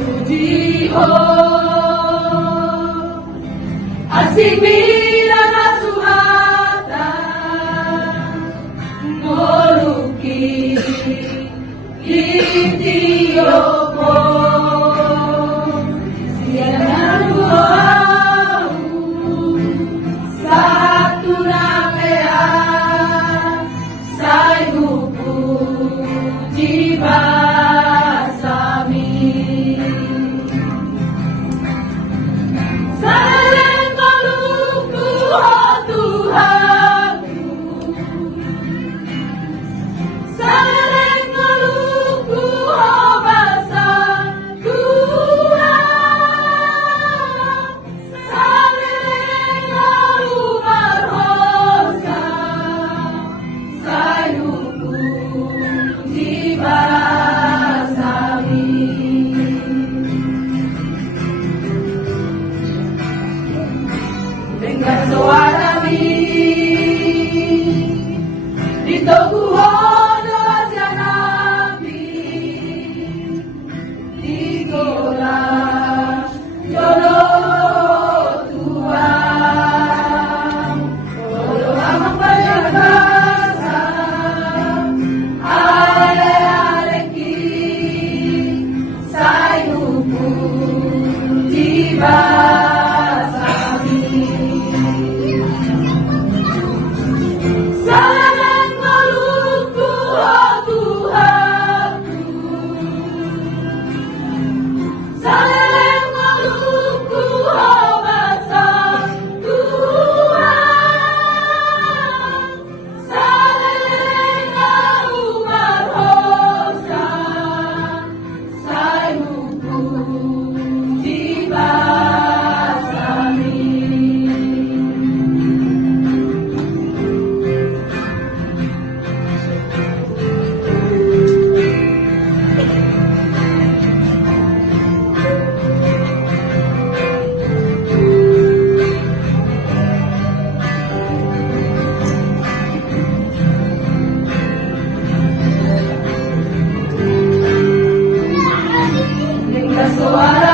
Puji-ho, asik bila nasumatan moluki Litiopo siaran buau satu napea sayupu jibasami Saleng maluku oh Tuhanku Saleng maluku oh basa Tuhan Saleng malu marhosa sayuku jibasami dengan suara di toku hono nabi di gola jono Tuhan Olo amang payagasa ale-aleki sayuku jibasami Saleng maluku oh Tuhanku Saleng maluku oh basa Tuhan Saleng malu marhosa sayuku jibasami dengan suara